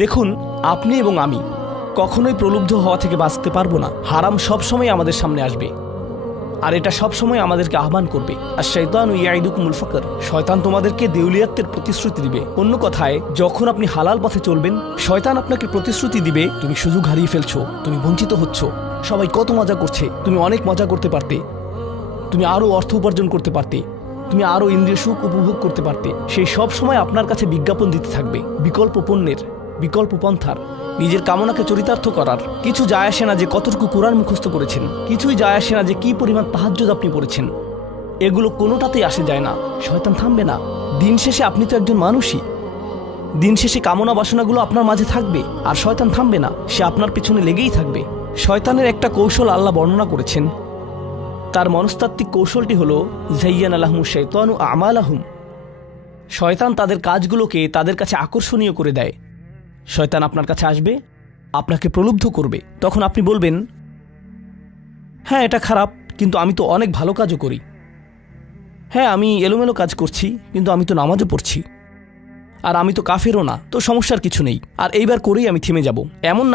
দেখুন, আপনি এবং আমি কখনোই প্রলুব্ধ হওয়া থেকে বাঁচতে পারবো না। হারাম সবসময় আমাদের সামনে আসবে, আর এটা সবসময় আমাদেরকে আহ্বান করবে। আর শয়তানু ইয়াইদুকুমুল ফাকর, শয়তান তোমাদেরকে দেউলিয়াত্বের প্রতিশ্রুতি দিবে। অন্য কথায়, যখন আপনি হালাল পথে চলবেন, শয়তান আপনাকে প্রতিশ্রুতি দিবে তুমি সুযোগ হারিয়ে ফেলছো, তুমি বঞ্চিত হচ্ছ, সবাই কত মজা করছে, তুমি অনেক মজা করতে পারতে, তুমি আরও অর্থ উপার্জন করতে পারতে, তুমি আরও ইন্দ্রিয় সুখ উপভোগ করতে পারতে। সেই সব সময় আপনার কাছে বিজ্ঞাপন দিতে থাকবে বিকল্প পণ্যের, বিকল্প পন্থার, নিজের কামনাকে চরিতার্থ করার। কিছু যায় আসে না যে কতটুকু কোরআন মুখস্থ করেছেন, কিছুই যায় আসে না যে কি পরিমাণ তাহাজ্জুদ আপনি পড়েছেন, এগুলো কোনোটাতেই আসে যায় না। শয়তান থামবে না। দিন শেষে আপনি তো একজন মানুষই। দিন শেষে কামনা বাসনাগুলো আপনার মাঝে থাকবে, আর শয়তান থামবে না, সে আপনার পিছনে লেগেই থাকবে। শয়তানের একটা কৌশল আল্লাহ বর্ণনা করেছেন। তার মনস্তাত্ত্বিক কৌশলটি হলো যায়্যানা লাহুমুশ শাইতানু আমালাহুম। শয়তান তাদের কাজগুলোকে তাদের কাছে আকর্ষণীয় করে দেয়। শয়তান আপনার কাছে আসবে, আপনাকে প্রলুব্ধ করবে। তখন আপনি বলবেন, হ্যাঁ এটা খারাপ, কিন্তু আমি তো অনেক ভালো কাজও করি। হ্যাঁ আমি এলোমেলো কাজ করছি, কিন্তু আমি তো নামাজও পড়ছি। আর আমি তো কাফেরও না, তো সমস্যার কিছু নেই। আর এইবার করেই আমি থেমে যাব। এমন না